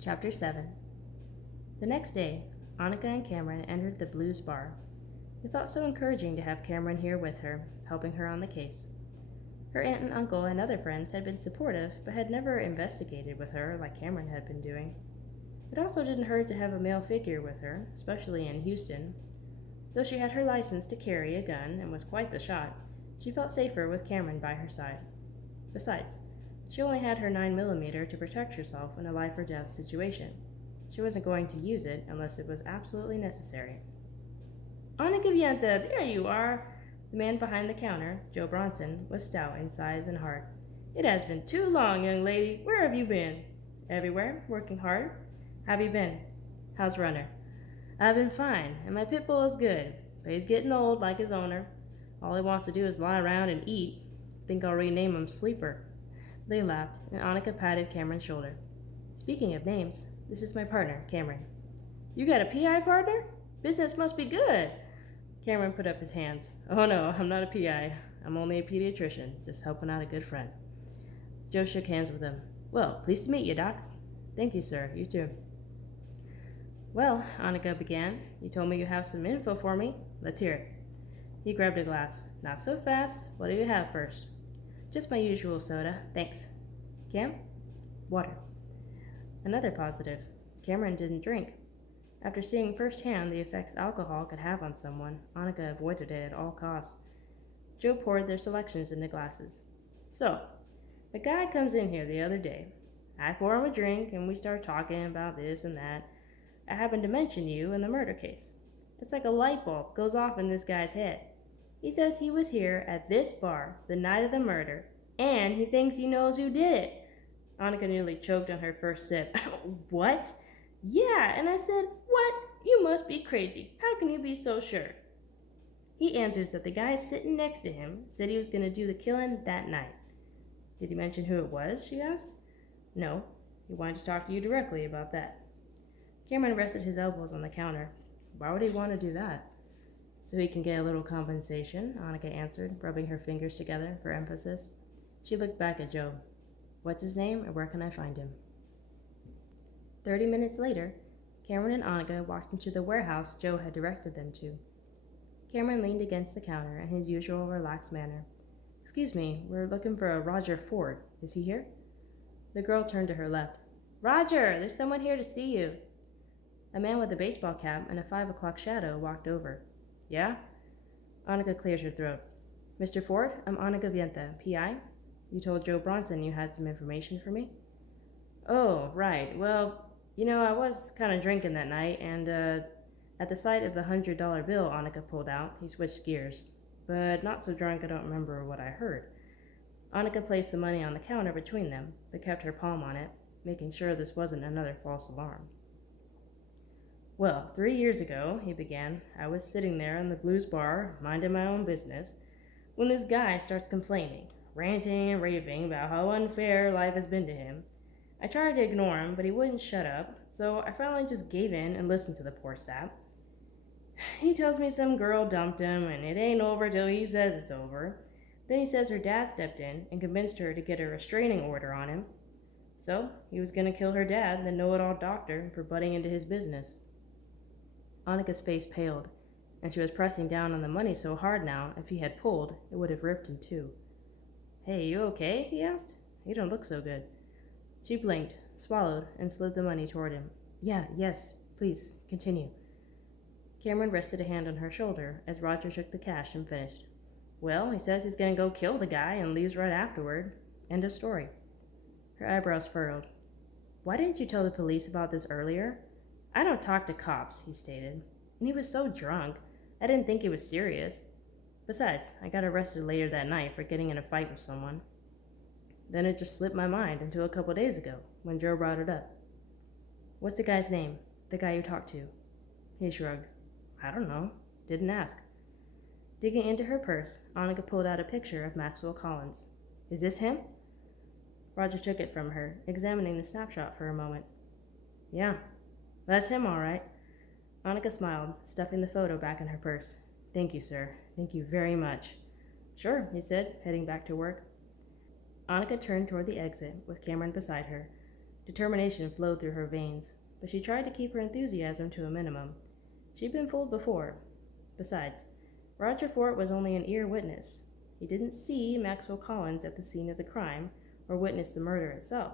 Chapter 7. The next day, Annika and Cameron entered the Blues Bar. It felt so encouraging to have Cameron here with her, helping her on the case. Her aunt and uncle and other friends had been supportive, but had never investigated with her like Cameron had been doing. It also didn't hurt to have a male figure with her, especially in Houston. Though she had her license to carry a gun and was quite the shot, she felt safer with Cameron by her side. Besides, she only had her 9mm to protect herself in a life or death situation. She wasn't going to use it unless it was absolutely necessary. Annika, there you are! The man behind the counter, Joe Bronson, was stout in size and heart. It has been too long, young lady. Where have you been? Everywhere, working hard. Have you been? How's Runner? I've been fine, and my pit bull is good, but he's getting old like his owner. All he wants to do is lie around and eat. Think I'll rename him Sleeper. They laughed, and Annika patted Cameron's shoulder. Speaking of names, this is my partner, Cameron. You got a PI partner? Business must be good. Cameron put up his hands. Oh no, I'm not a PI. I'm only a pediatrician, just helping out a good friend. Joe shook hands with him. Well, pleased to meet you, Doc. Thank you, sir. You too. Well, Annika began, you told me you have some info for me. Let's hear it. He grabbed a glass. Not so fast. What do you have first? Just my usual soda, thanks. Cam? Water. Another positive. Cameron didn't drink. After seeing firsthand the effects alcohol could have on someone, Annika avoided it at all costs. Joe poured their selections into glasses. So, a guy comes in here the other day. I pour him a drink, and we start talking about this and that. I happen to mention you in the murder case. It's like a light bulb goes off in this guy's head. He says he was here at this bar the night of the murder, and he thinks he knows who did it. Annika nearly choked on her first sip. What? Yeah, and I said, what? You must be crazy. How can you be so sure? He answers that the guy sitting next to him said he was going to do the killing that night. Did he mention who it was, she asked. No, he wanted to talk to you directly about that. Cameron rested his elbows on the counter. Why would he want to do that? So he can get a little compensation, Annika answered, rubbing her fingers together for emphasis. She looked back at Joe. What's his name, and where can I find him? 30 minutes later, Cameron and Annika walked into the warehouse Joe had directed them to. Cameron leaned against the counter in his usual relaxed manner. Excuse me, we're looking for a Roger Ford. Is he here? The girl turned to her left. Roger, there's someone here to see you. A man with a baseball cap and a 5 o'clock shadow walked over. Yeah? Annika cleared her throat. Mr. Ford, I'm Annika Vienta, PI. You told Joe Bronson you had some information for me? Oh, right. Well, I was kind of drinking that night, and at the sight of the $100 bill Annika pulled out, he switched gears. But not so drunk I don't remember what I heard. Annika placed the money on the counter between them, but kept her palm on it, making sure this wasn't another false alarm. Well, 3 years ago, he began, I was sitting there in the Blues Bar, minding my own business, when this guy starts complaining, ranting and raving about how unfair life has been to him. I tried to ignore him, but he wouldn't shut up, so I finally just gave in and listened to the poor sap. He tells me some girl dumped him, and it ain't over till he says it's over. Then he says her dad stepped in and convinced her to get a restraining order on him. So, he was going to kill her dad, the know-it-all doctor, for butting into his business. Annika's face paled, and she was pressing down on the money so hard now, if he had pulled, it would have ripped in two. Hey, you okay? He asked. You don't look so good. She blinked, swallowed, and slid the money toward him. Yes, please, continue. Cameron rested a hand on her shoulder as Roger took the cash and finished. Well, he says he's going to go kill the guy and leaves right afterward. End of story. Her eyebrows furrowed. Why didn't you tell the police about this earlier? I don't talk to cops, he stated. And he was so drunk. I didn't think it was serious. Besides, I got arrested later that night for getting in a fight with someone. Then it just slipped my mind until a couple days ago, when Joe brought it up. What's the guy's name? The guy you talked to? He shrugged. I don't know. Didn't ask. Digging into her purse, Annika pulled out a picture of Maxwell Collins. Is this him? Roger took it from her, examining the snapshot for a moment. Yeah, that's him all right. Annika smiled, stuffing the photo back in her purse. Thank you, sir. Thank you very much. Sure, he said, heading back to work. Annika turned toward the exit, with Cameron beside her. Determination flowed through her veins, but she tried to keep her enthusiasm to a minimum. She'd been fooled before. Besides, Roger Fort was only an ear witness. He didn't see Maxwell Collins at the scene of the crime or witness the murder itself.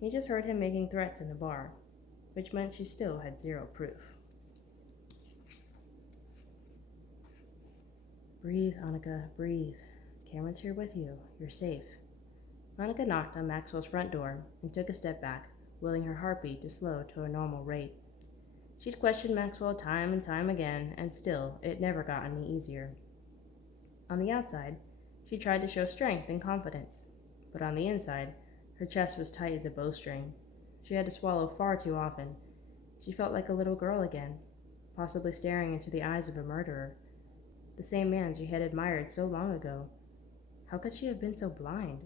He just heard him making threats in a bar, which meant she still had zero proof. Breathe, Annika, breathe. Cameron's here with you. You're safe. Annika knocked on Maxwell's front door and took a step back, willing her heartbeat to slow to a normal rate. She'd questioned Maxwell time and time again, and still, it never got any easier. On the outside, she tried to show strength and confidence, but on the inside, her chest was tight as a bowstring. She had to swallow far too often. She felt like a little girl again, possibly staring into the eyes of a murderer, the same man she had admired so long ago. How could she have been so blind?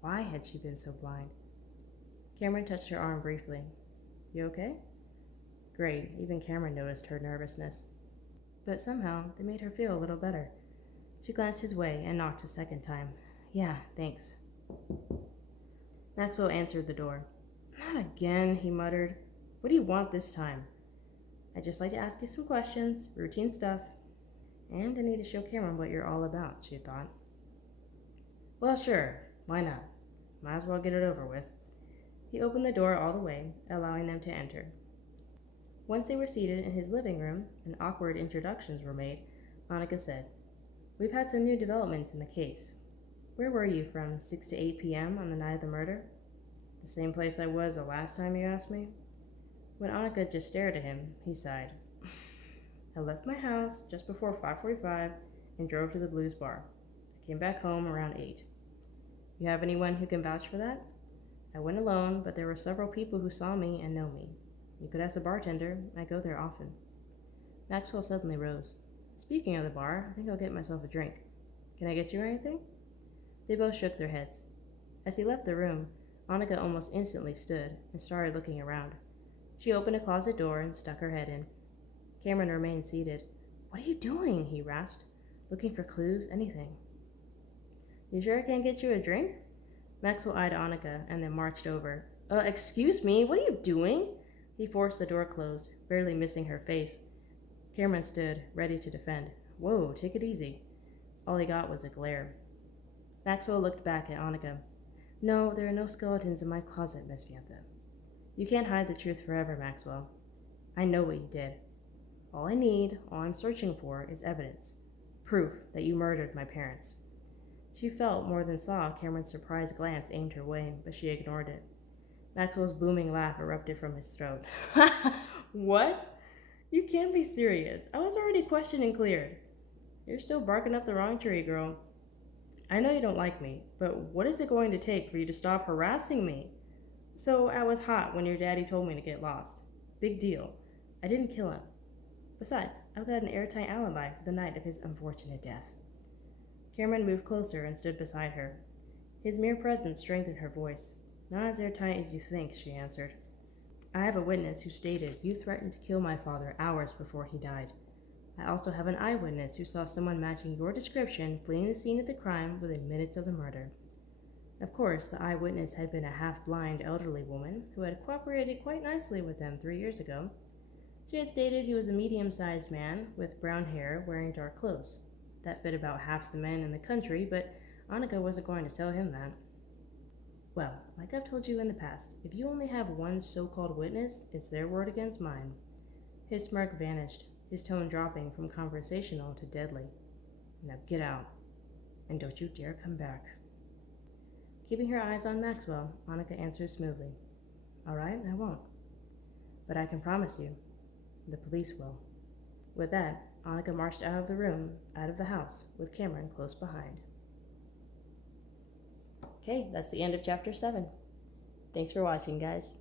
Why had she been so blind? Cameron touched her arm briefly. You okay? Great, even Cameron noticed her nervousness. But somehow, they made her feel a little better. She glanced his way and knocked a second time. Yeah, thanks. Maxwell answered the door. Not again, he muttered. What do you want this time? I'd just like to ask you some questions, routine stuff. And I need to show Cameron what you're all about, she thought. Well, sure, why not? Might as well get it over with. He opened the door all the way, allowing them to enter. Once they were seated in his living room and awkward introductions were made, Annika said, We've had some new developments in the case. Where were you from 6 to 8 p.m. on the night of the murder? The same place I was the last time you asked me? When Annika just stared at him, he sighed. I left my house just before 5:45 and drove to the Blues Bar. I came back home around 8. You have anyone who can vouch for that? I went alone, but there were several people who saw me and know me. You could ask the bartender. I go there often. Maxwell suddenly rose. Speaking of the bar, I think I'll get myself a drink. Can I get you anything? They both shook their heads. As he left the room, Annika almost instantly stood and started looking around. She opened a closet door and stuck her head in. Cameron remained seated. What are you doing? He rasped. Looking for clues? Anything. You sure I can't get you a drink? Maxwell eyed Annika and then marched over. Excuse me, what are you doing? He forced the door closed, barely missing her face. Cameron stood, ready to defend. Whoa, take it easy. All he got was a glare. Maxwell looked back at Annika. No, there are no skeletons in my closet, Miss Vianta. You can't hide the truth forever, Maxwell. I know what you did. All I'm searching for is evidence. Proof that you murdered my parents. She felt more than saw Cameron's surprised glance aimed her way, but she ignored it. Maxwell's booming laugh erupted from his throat. What? You can't be serious. I was already questioned and cleared. You're still barking up the wrong tree, girl. I know you don't like me, but what is it going to take for you to stop harassing me? So I was hot when your daddy told me to get lost. Big deal. I didn't kill him. Besides, I've got an airtight alibi for the night of his unfortunate death. Cameron moved closer and stood beside her. His mere presence strengthened her voice. Not as airtight as you think, she answered. I have a witness who stated you threatened to kill my father hours before he died. I also have an eyewitness who saw someone matching your description fleeing the scene of the crime within minutes of the murder. Of course, the eyewitness had been a half-blind elderly woman who had cooperated quite nicely with them 3 years ago. She had stated he was a medium-sized man with brown hair wearing dark clothes. That fit about half the men in the country, but Annika wasn't going to tell him that. Well, like I've told you in the past, if you only have one so-called witness, it's their word against mine. His smirk vanished, his tone dropping from conversational to deadly. Now get out, and don't you dare come back. Keeping her eyes on Maxwell, Annika answered smoothly. All right, I won't. But I can promise you, the police will. With that, Annika marched out of the room, out of the house, with Cameron close behind. Okay, that's the end of chapter 7. Thanks for watching, guys.